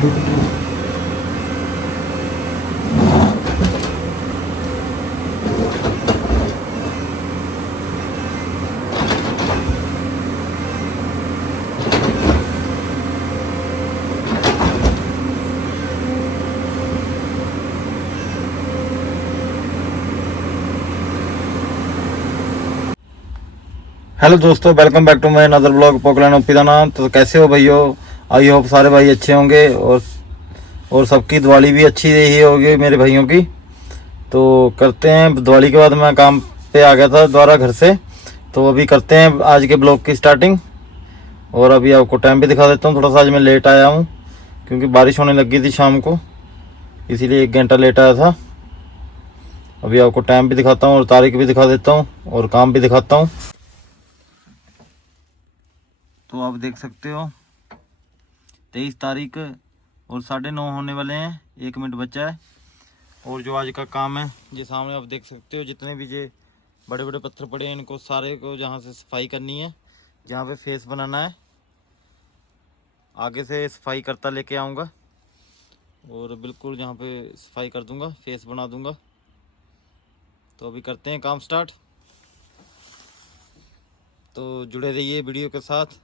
Hello दोस्तों, welcome back to my another blog Poclain OP का नाम। तो कैसे हो भाइयों? आई होप सारे भाई अच्छे होंगे और सबकी दिवाली भी अच्छी रही होगी मेरे भाइयों की। तो करते हैं, दिवाली के बाद मैं काम पे आ गया था दोबारा घर से, तो अभी करते हैं आज के ब्लॉग की स्टार्टिंग। और अभी आपको टाइम भी दिखा देता हूँ। थोड़ा सा आज मैं लेट आया हूँ क्योंकि बारिश होने लगी थी शाम को, इसीलिए 1 घंटा लेट आया था। अभी आपको टाइम भी दिखाता हूँ और तारीख भी दिखा देता हूँ और काम भी दिखाता हूँ। तो आप देख सकते हो 23 तारीख और 9:30 होने वाले हैं, 1 मिनट बचा है। और जो आज का काम है ये सामने आप देख सकते हो, जितने भी ये बड़े बड़े पत्थर पड़े हैं इनको सारे को जहाँ से सफाई करनी है, जहाँ पे फेस बनाना है। आगे से सफाई करता लेके आऊँगा और बिल्कुल जहाँ पे सफाई कर दूँगा, फेस बना दूँगा। तो अभी करते हैं काम स्टार्ट, तो जुड़े रहिए वीडियो के साथ।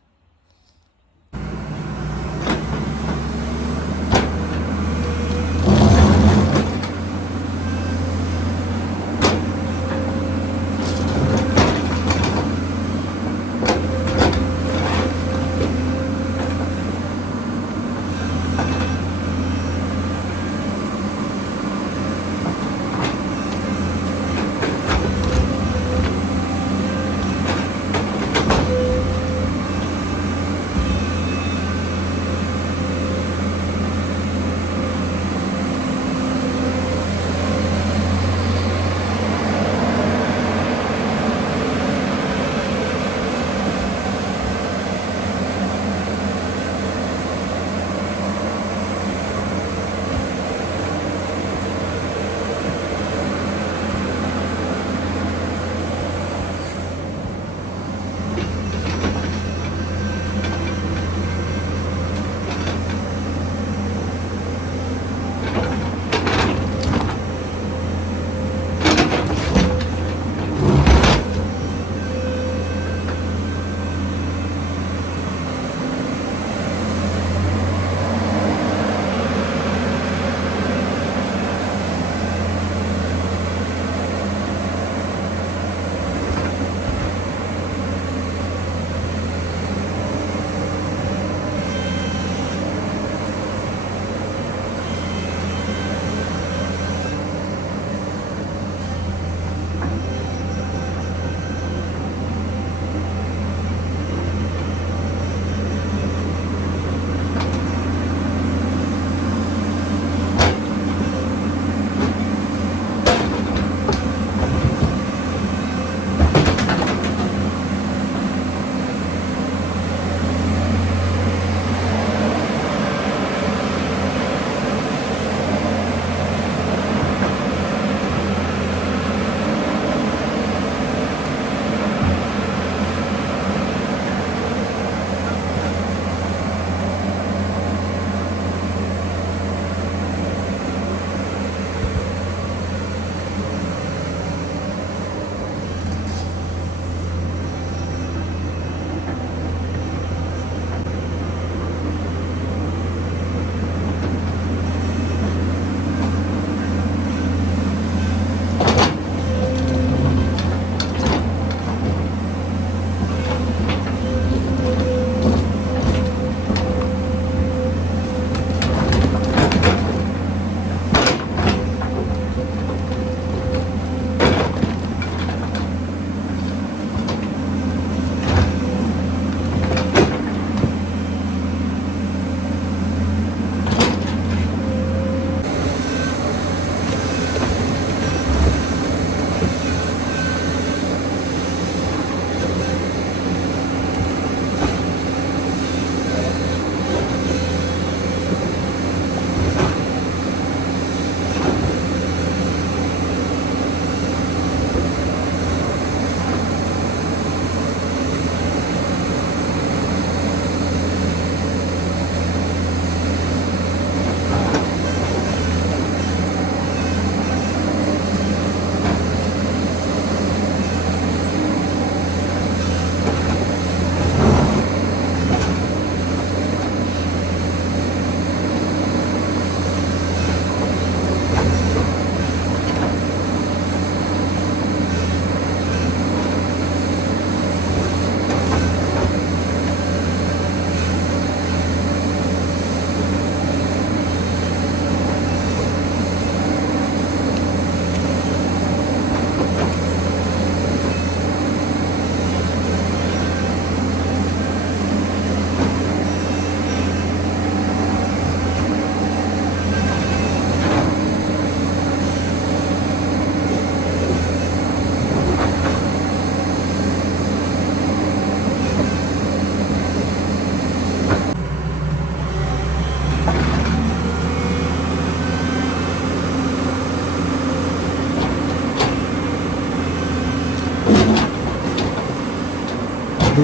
तो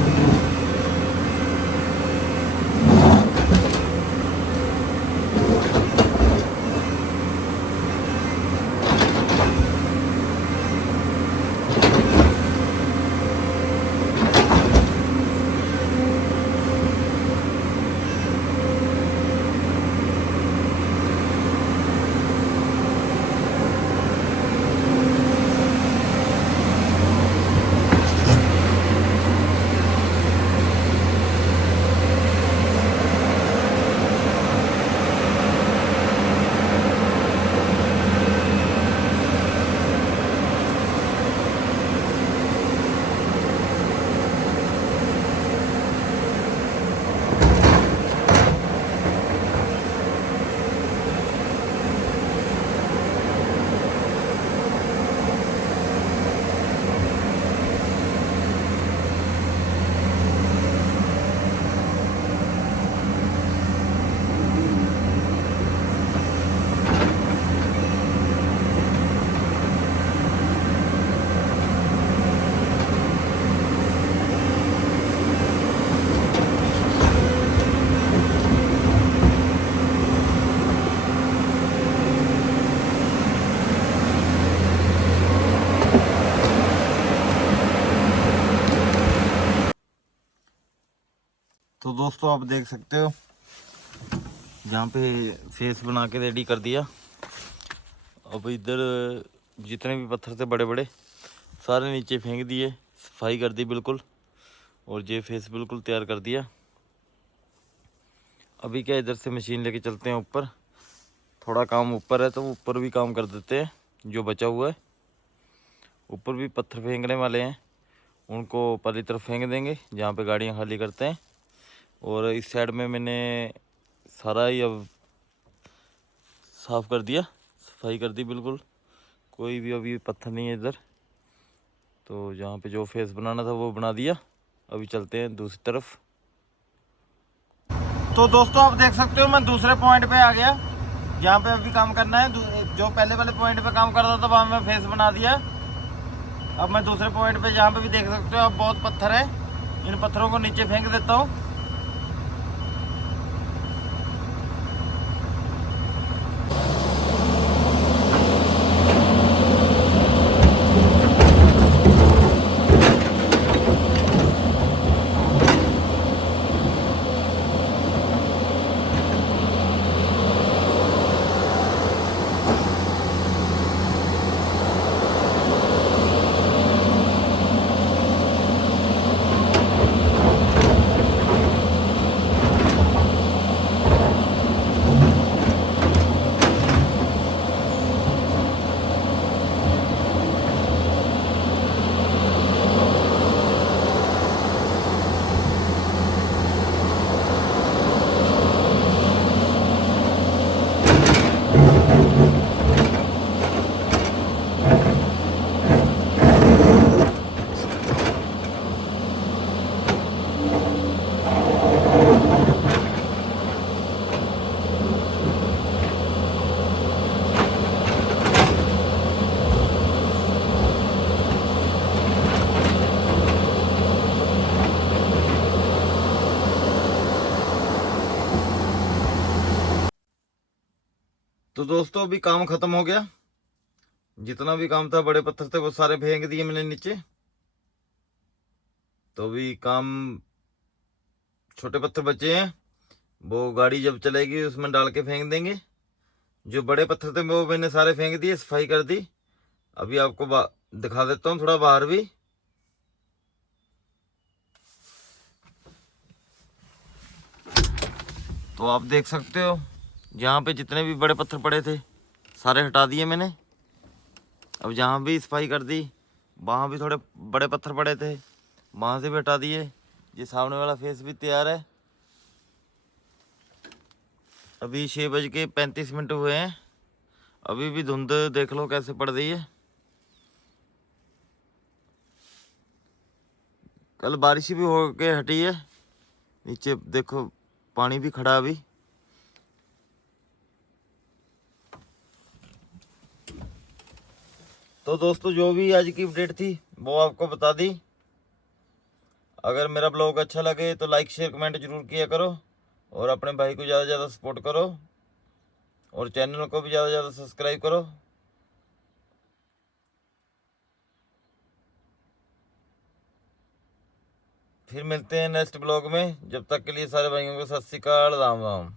दोस्तों आप देख सकते हो यहाँ पे फेस बना के रेडी कर दिया। अब इधर जितने भी पत्थर थे बड़े बड़े सारे नीचे फेंक दिए, सफाई कर दी बिल्कुल, और ये फेस बिल्कुल तैयार कर दिया। अभी क्या इधर से मशीन लेके चलते हैं ऊपर, थोड़ा काम ऊपर है तो ऊपर भी काम कर देते हैं। जो बचा हुआ है ऊपर भी पत्थर फेंकने वाले हैं, उनको पहली तरफ फेंक देंगे जहाँ पे गाड़ियाँ खाली करते हैं। और इस साइड में मैंने सारा ही अब साफ़ कर दिया, सफाई कर दी बिल्कुल, कोई भी अभी पत्थर नहीं है इधर। तो जहाँ पे जो फेस बनाना था वो बना दिया। अभी चलते हैं दूसरी तरफ। तो दोस्तों आप देख सकते हो मैं दूसरे पॉइंट पे आ गया जहाँ पे अभी काम करना है। जो पहले वाले पॉइंट पे काम करता था वहाँ मैं फेस बना दिया। अब मैं दूसरे पॉइंट पे जहाँ पे भी देख सकते हो अब बहुत पत्थर है, इन पत्थरों को नीचे फेंक देता हूँ। तो दोस्तों अभी काम खत्म हो गया, जितना भी काम था बड़े पत्थर थे वो सारे फेंक दिए मैंने नीचे। तो अभी काम छोटे पत्थर बचे हैं, वो गाड़ी जब चलेगी उसमें डाल के फेंक देंगे। जो बड़े पत्थर थे वो मैंने सारे फेंक दिए, सफाई कर दी। अभी आपको दिखा देता हूँ थोड़ा बाहर भी। तो आप देख सकते हो जहाँ पे जितने भी बड़े पत्थर पड़े थे सारे हटा दिए मैंने। अब जहाँ भी सफाई कर दी, वहाँ भी थोड़े बड़े पत्थर पड़े थे, वहाँ से भी हटा दिए। ये सामने वाला फेस भी तैयार है। अभी 6:35 हुए हैं, अभी भी धुंध देख लो कैसे पड़ रही है। कल बारिश भी हो के हटी है, नीचे देखो पानी भी खड़ा अभी। तो दोस्तों जो भी आज की अपडेट थी वो आपको बता दी। अगर मेरा ब्लॉग अच्छा लगे तो लाइक शेयर कमेंट जरूर किया करो, और अपने भाई को ज़्यादा से ज़्यादा सपोर्ट करो, और चैनल को भी ज़्यादा से ज़्यादा सब्सक्राइब करो। फिर मिलते हैं नेक्स्ट ब्लॉग में। जब तक के लिए सारे भाइयों को सत श्री अकाल, राम राम।